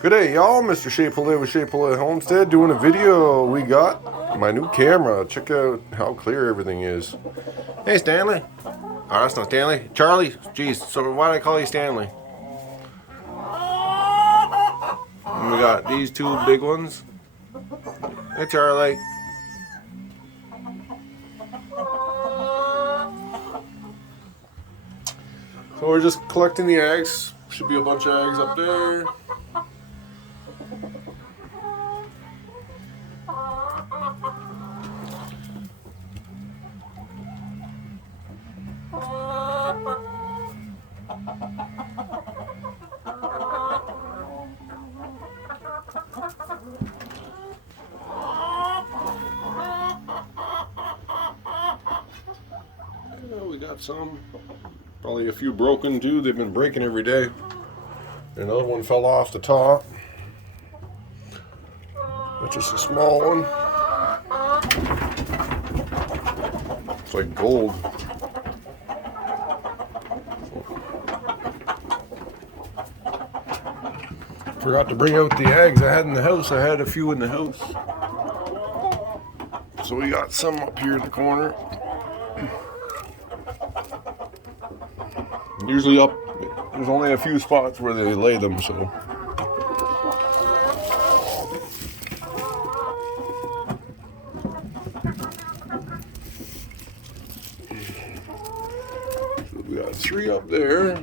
Good day, y'all. Mr. Shea Poulet with Shea Poulet Homestead doing a video. We got my new camera. Check out how clear everything is. Hey, Stanley. Oh, that's not Stanley. Charlie. Jeez, so why did I call you Stanley? And we got these two big ones. Hey, Charlie. So we're just collecting the eggs. Should be a bunch of eggs up there. We got some. Probably a few broken too. They've been breaking every day. Another one fell off the top. That's just a small one. It's like gold. Forgot to bring out the eggs I had in the house. I had a few in the house. So we got some up here in the corner. Usually up, there's only a few spots where they lay them, so. So we got 3 up there.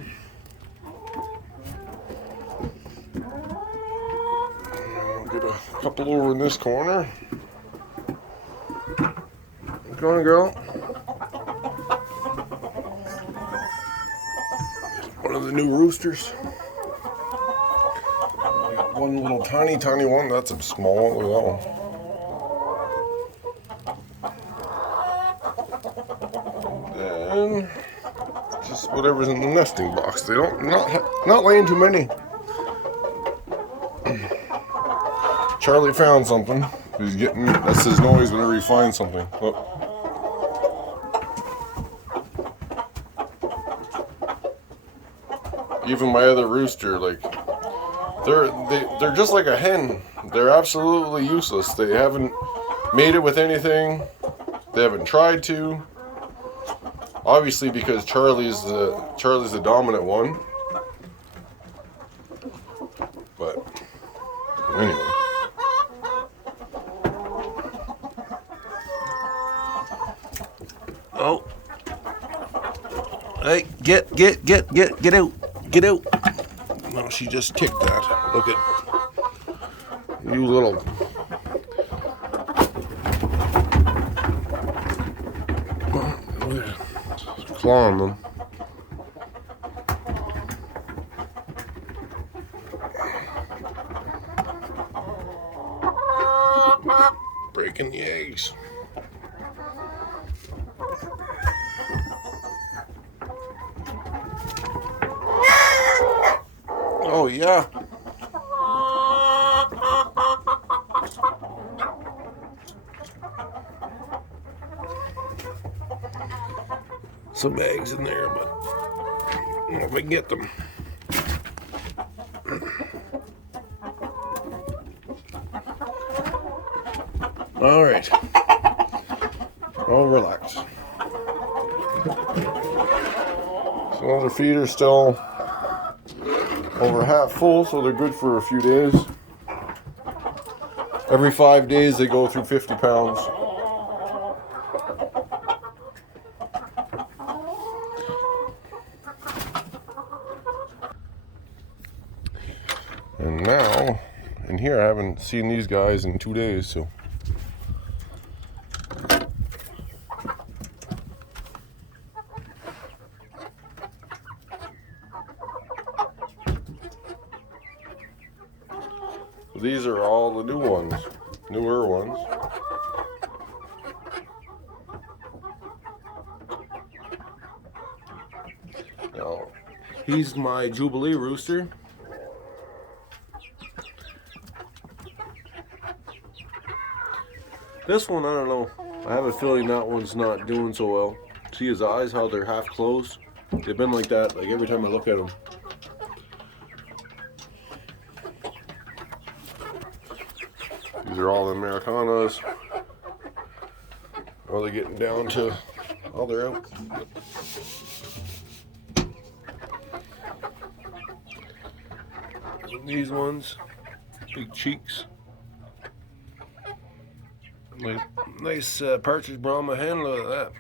I'll get a couple over in this corner. Come on, girl. One of the new roosters. We got one little tiny one. That's a small one. Look at that one. Then just whatever's in the nesting box. They don't not laying too many. Charlie found something. He's getting, that's his noise whenever he finds something. Oh. Even my other rooster, like, they're just like a hen. They're absolutely useless. They haven't made it with anything. They haven't tried to. Obviously, because Charlie's the dominant one. But anyway. Oh. Hey, get out. Get out. No, she just kicked that. Look at you little. Clawing them. Breaking the eggs. Oh yeah. Some eggs in there, but I don't know if I can get them. All right. Oh, relax. So the feed are still over half full, so they're good for a few days. Every 5 days they go through 50 pounds. And now, in here I haven't seen these guys in 2 days, so. These are all the new ones, newer ones. Now, he's my Jubilee rooster. This one, I don't know. I have a feeling that one's not doing so well. See his eyes, how they're half closed? They've been like that, like every time I look at him. These are all the Americanas. Are they getting down to? Oh, they're out. And these ones, big cheeks. Like nice partridge Brahma hen. Look at that.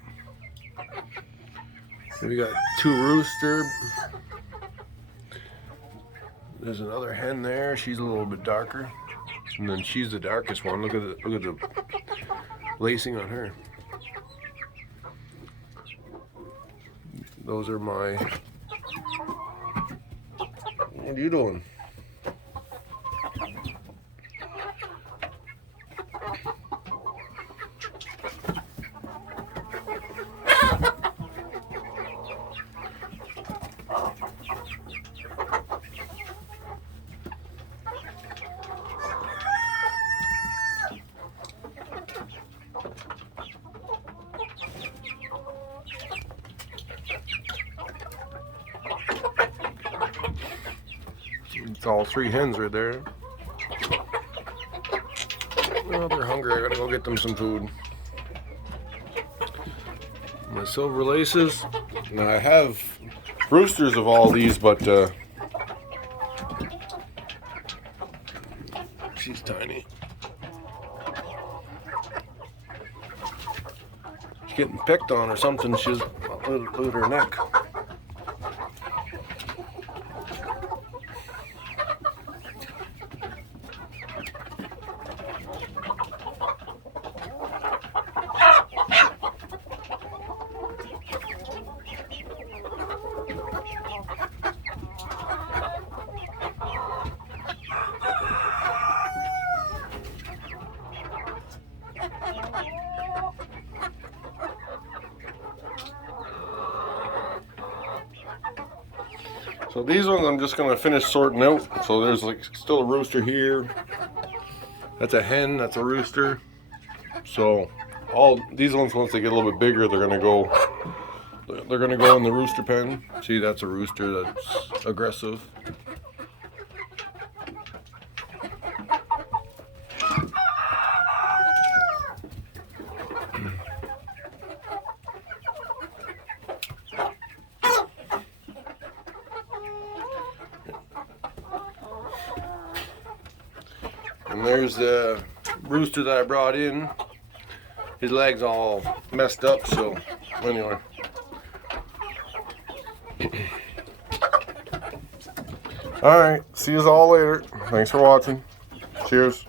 We got two rooster. There's another hen there. She's a little bit darker, and then she's the darkest one. Look at the lacing on her. Those are my. What are you doing? It's all three hens right there. Oh, they're hungry. I gotta go get them some food. My silver laces. Now I have roosters of all these, but she's tiny. She's getting picked on or something. She's look at her neck. So these ones I'm just gonna finish sorting out. So there's like still a rooster here. That's a hen, that's a rooster. So all these ones, once they get a little bit bigger, they're gonna go in the rooster pen. See, that's a rooster that's aggressive. And there's the rooster that I brought in. His leg's all messed up, so anyway. Alright, see you all later. Thanks for watching. Cheers.